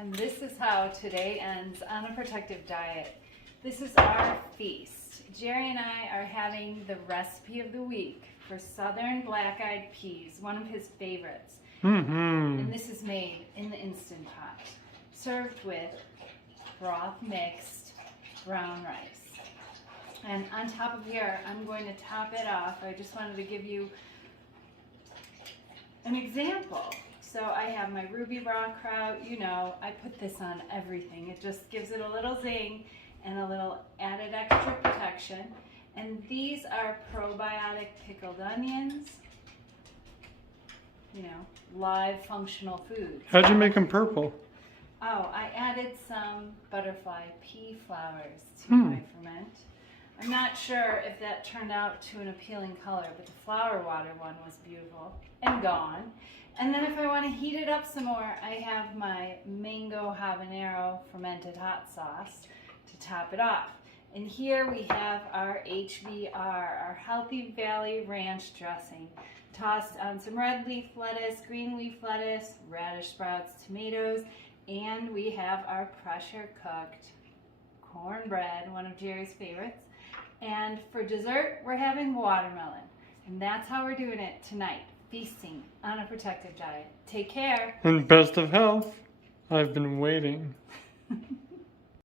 and this is how today ends on a protective diet. This is our feast. Jerry and I are having the recipe of the week for southern black-eyed peas, one of his favorites. And this is made in the Instant Pot, served with broth mixed brown rice. And on top of here, I'm going to top it off. I just wanted to give you an example. So I have my ruby raw kraut. You know, I put this on everything. It just gives it a little zing and a little added extra protection. And these are probiotic pickled onions. You know, live functional foods. How'd you make them purple? Oh, I added some butterfly pea flowers to my ferment. I'm not sure if that turned out to an appealing color, but the flower water one was beautiful and gone. And then if I want to heat it up some more, I have my mango habanero fermented hot sauce to top it off. And here we have our HVR, our Healthy Valley Ranch dressing, tossed on some red leaf lettuce, green leaf lettuce, radish sprouts, tomatoes, and we have our pressure cooked cornbread, one of Jerry's favorites. And for dessert, we're having watermelon. And that's how we're doing it tonight, feasting on a protective diet. Take care. And best of health. I've been waiting.